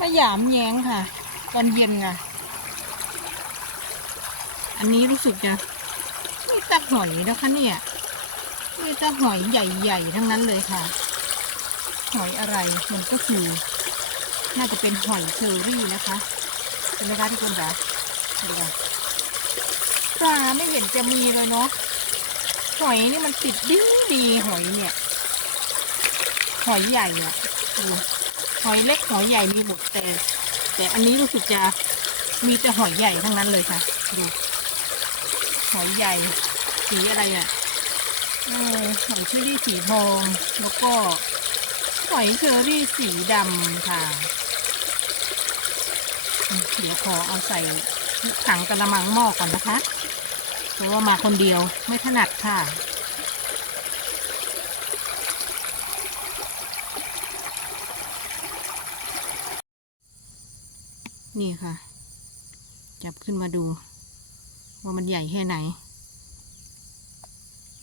มาหยามแย้งค่ะ ตอนเย็นค่ะ อันนี้รู้สึกจะมีแตะหอยนะคะเนี่ยมีแตะหอยใหญ่ๆทั้งนั้นเลยค่ะ หอยอะไรมันก็คือ น่าจะเป็นหอยเชอรี่นะคะเห็นไหมคะทุกคนคะดูค่ะปลาไม่เห็นจะมีเลยเนาะหอยนี่มันติดดีดีหอยเนี่ย หอยใหญ่อะดู หอยเล็กหอยใหญ่มีหมดแต่ แต่อันนี้รู้สึกจะมีแต่หอยใหญ่ทั้งนั้นเลยค่ะดูหอยใหญ่ สีอะไรอะอหอยเชอรี่สีทองแล้วก็หอยเชอรี่สีดำค่ะเดี๋ยวขอเอาใส่ถังกระมังหม้อก่อนนะคะ เพราะว่ามาคนเดียวไม่ถนัดค่ะ นี่ค่ะ จับขึ้นมาดู ว่ามันใหญ่แค่ไหน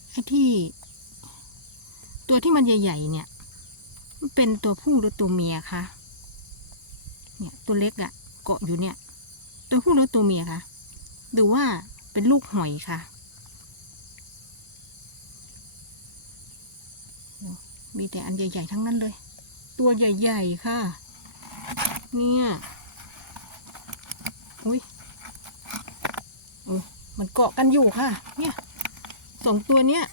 ไอ้ที่ ตัวที่มันใหญ่ๆเนี่ย มันเป็นตัวผู้หรือตัวเมียคะเนี่ยตัวเล็กอะ่ะ เกาะอยู่เนี่ย ตัวผู้หรือตัวเมียคะหรือว่าเป็นลูกหอยคะมีแต่อันใหญ่ๆทั้งนั้นเลย ตัวใหญ่ ๆ ค่ะ เนี่ย อุ้ยโอ้มันเกาะกันอยู่ค่ะ เนี่ยสองตัวเนี้ย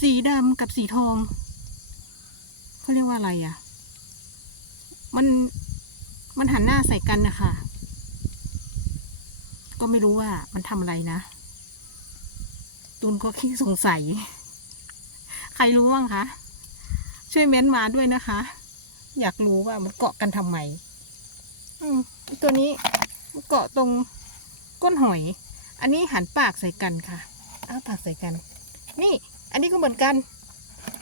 สีดำกับสีทอง เขาเรียกว่าอะไรอะ่ะ มัน มันหันหน้าใส่กันนะคะ ก็ไม่รู้ว่ามันทำอะไรนะ ตุนก็ขี้สงสัย ใครรู้บ้างคะ ช่วยเม้นมาด้วยนะคะ อยากรู้ว่ามันเกาะกันทำไมอืม ตัวนี้เกาะตรงก้นหอย อันนี้หันปากใส่กันค่ะอ้าปากใส่กัน นี่ อันนี้ก็เหมือนกัน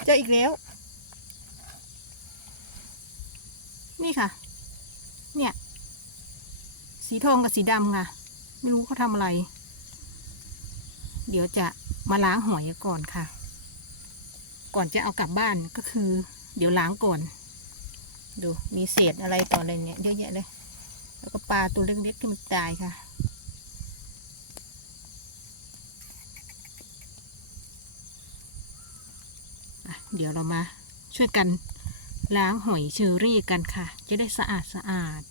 เจออีกแล้ว นี่ค่ะ เนี่ย สีทองกับสีดำค่ะ ไม่รู้เขาทำอะไร เดี๋ยวจะมาล้างหอยก่อนค่ะ ก่อนจะเอากลับบ้านก็คือ เดี๋ยวล้างก่อน ดู มีเศษอะไรต่ออะไรเนี่ยเยอะแยะเลย แล้วก็ปลาตัวเล็กๆที่มันตายค่ะอะ เดี๋ยวเรามาช่วยกันล้างหอยเชอรี่กันค่ะ จะได้สะอาดสะอาด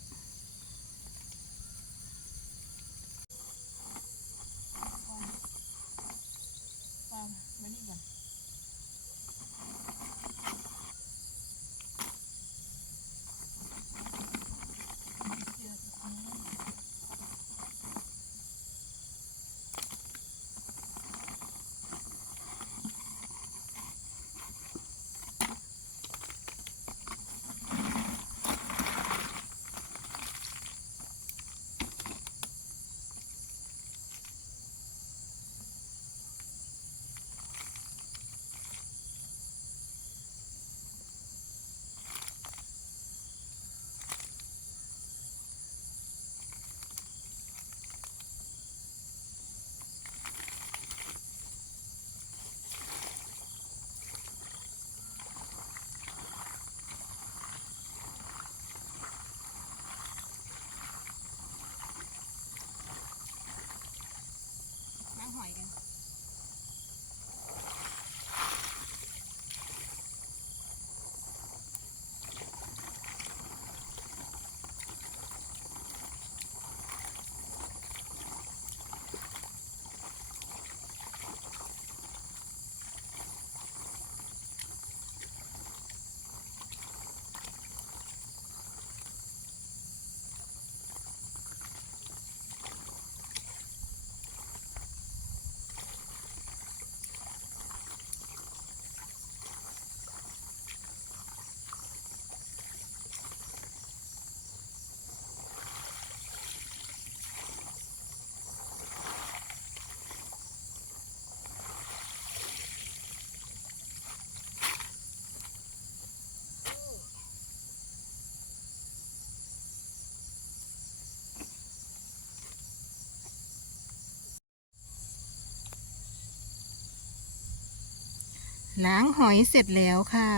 ล้างหอยเสร็จแล้วค่ะ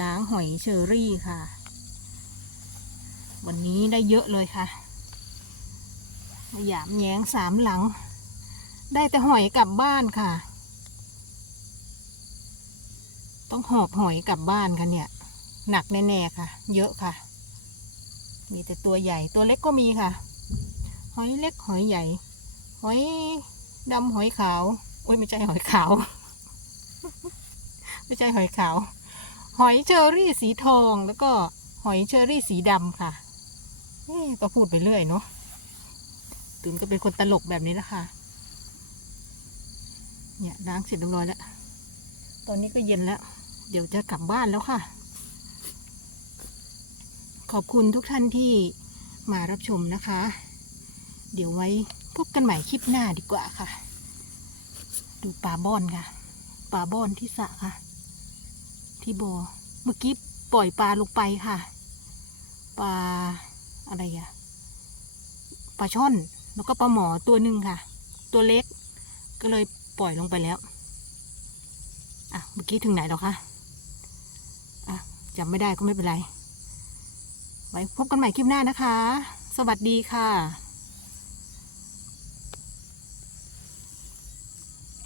ล้างหอยเชอรี่ค่ะ วันนี้ได้เยอะเลยค่ะหยามแย้งสามหลัง ได้แต่หอยกลับบ้านค่ะ ต้องหอบหอยกลับบ้านค่ะเนี่ย หนักแน่ๆค่ะ เยอะค่ะ มีแต่ตัวใหญ่ตัวเล็กก็มีค่ะ หอยเล็กหอยใหญ่ หอยดำหอยขาวโอ้ยไม่ใช่หอยขาว ไม่ใช่หอยขาว หอยเชอรี่สีทองแล้วก็หอยเชอรี่สีดำค่ะเอ๊ะก็พูดไปเรื่อยเนาะตื่นก็เป็นคนตลกแบบนี้แหละค่ะ เนี่ยล้างเสร็จเรียบร้อยแล้ว ตอนนี้ก็เย็นแล้ว เดี๋ยวจะกลับบ้านแล้วค่ะ ขอบคุณทุกท่านที่มารับชมนะคะ เดี๋ยวไว้พบกันใหม่คลิปหน้าดีกว่าค่ะ ดูปลาบอนค่ะ ปลาบอนที่สะค่ะ ที่บ่อเมื่อกี้ปล่อยปลาลงไปค่ะ ปลาอะไรอะปลาช่อน แล้วก็ปลาหมอตัวหนึ่งค่ะ ตัวเล็ก ก็เลยปล่อยลงไปแล้ว อะ เมื่อกี้ถึงไหนแล้วคะ อะจำไม่ได้ก็ไม่เป็นไร ไว้พบกันใหม่คลิปหน้านะคะ สวัสดีค่ะ